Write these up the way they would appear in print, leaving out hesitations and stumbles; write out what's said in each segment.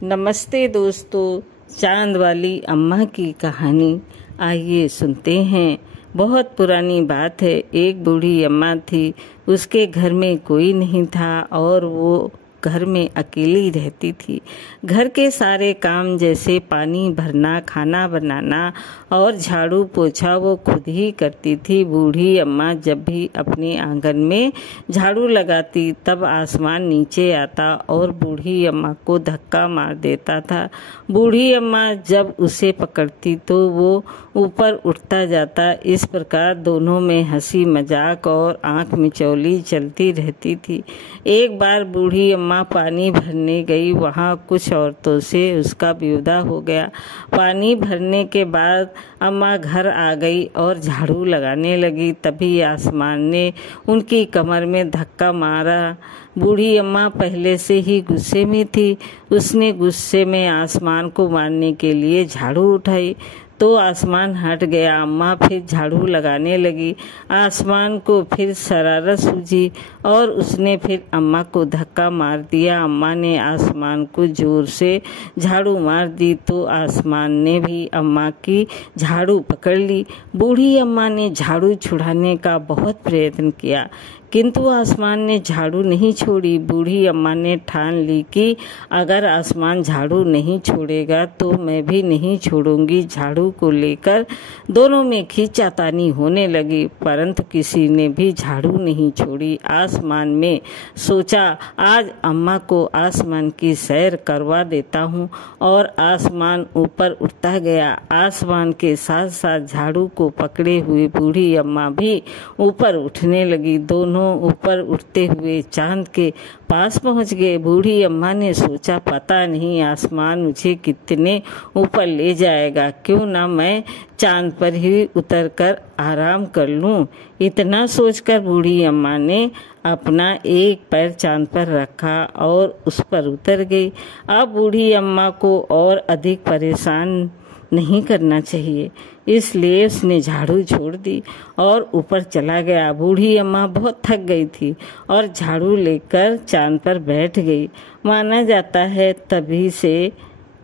नमस्ते दोस्तों, चांद वाली अम्मा की कहानी आइए सुनते हैं। बहुत पुरानी बात है। एक बूढ़ी अम्मा थी। उसके घर में कोई नहीं था और वो घर में अकेली रहती थी। घर के सारे काम जैसे पानी भरना, खाना बनाना और झाड़ू पोछा वो खुद ही करती थी। बूढ़ी अम्मा जब भी अपने आंगन में झाड़ू लगाती तब आसमान नीचे आता और बूढ़ी अम्मा को धक्का मार देता था। बूढ़ी अम्मा जब उसे पकड़ती तो वो ऊपर उठता जाता। इस प्रकार दोनों में हंसी मजाक और आंख मिचौली चलती रहती थी। एक बार बूढ़ी अम्मा पानी भरने गई। वहाँ कुछ औरतों से उसका विदा हो गया। पानी भरने के बाद अम्मा घर आ गई और झाड़ू लगाने लगी। तभी आसमान ने उनकी कमर में धक्का मारा। बूढ़ी अम्मा पहले से ही गुस्से में थी। उसने गुस्से में आसमान को मारने के लिए झाड़ू उठाई तो आसमान हट गया। अम्मा फिर झाड़ू लगाने लगी। आसमान को फिर शरारत सूझी और उसने फिर अम्मा को धक्का मार दिया। अम्मा ने आसमान को जोर से झाड़ू मार दी तो आसमान ने भी अम्मा की झाड़ू पकड़ ली। बूढ़ी अम्मा ने झाड़ू छुड़ाने का बहुत प्रयत्न किया किंतु आसमान ने झाड़ू नहीं छोड़ी। बूढ़ी अम्मा ने ठान ली कि अगर आसमान झाड़ू नहीं छोड़ेगा तो मैं भी नहीं छोड़ूंगी। झाड़ू को लेकर दोनों में खींचातानी होने लगी, परंतु किसी ने भी झाड़ू नहीं छोड़ी। आसमान में सोचा, आज अम्मा को आसमान की सैर करवा देता हूँ, और आसमान ऊपर उठता गया। आसमान के साथ साथ झाड़ू को पकड़े हुए बूढ़ी अम्मा भी ऊपर उठने लगी। दोनों ऊपर उठते हुए चांद के पास पहुंच गए। बूढ़ी अम्मा ने सोचा, पता नहीं आसमान मुझे कितने ऊपर ले जाएगा, क्यों ना मैं चांद पर ही उतरकर आराम कर लूं। इतना सोचकर बूढ़ी अम्मा ने अपना एक पैर चांद पर रखा और उस पर उतर गई। अब बूढ़ी अम्मा को और अधिक परेशान नहीं करना चाहिए, इसलिए उसने झाड़ू छोड़ दी और ऊपर चला गया। बूढ़ी अम्मा बहुत थक गई थी और झाड़ू लेकर चांद पर बैठ गई। माना जाता है तभी से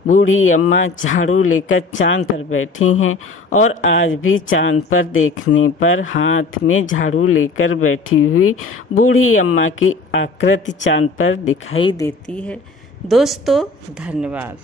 बूढ़ी अम्मा झाड़ू लेकर चांद पर बैठी हैं और आज भी चांद पर देखने पर हाथ में झाड़ू लेकर बैठी हुई बूढ़ी अम्मा की आकृति चांद पर दिखाई देती है। दोस्तों, धन्यवाद।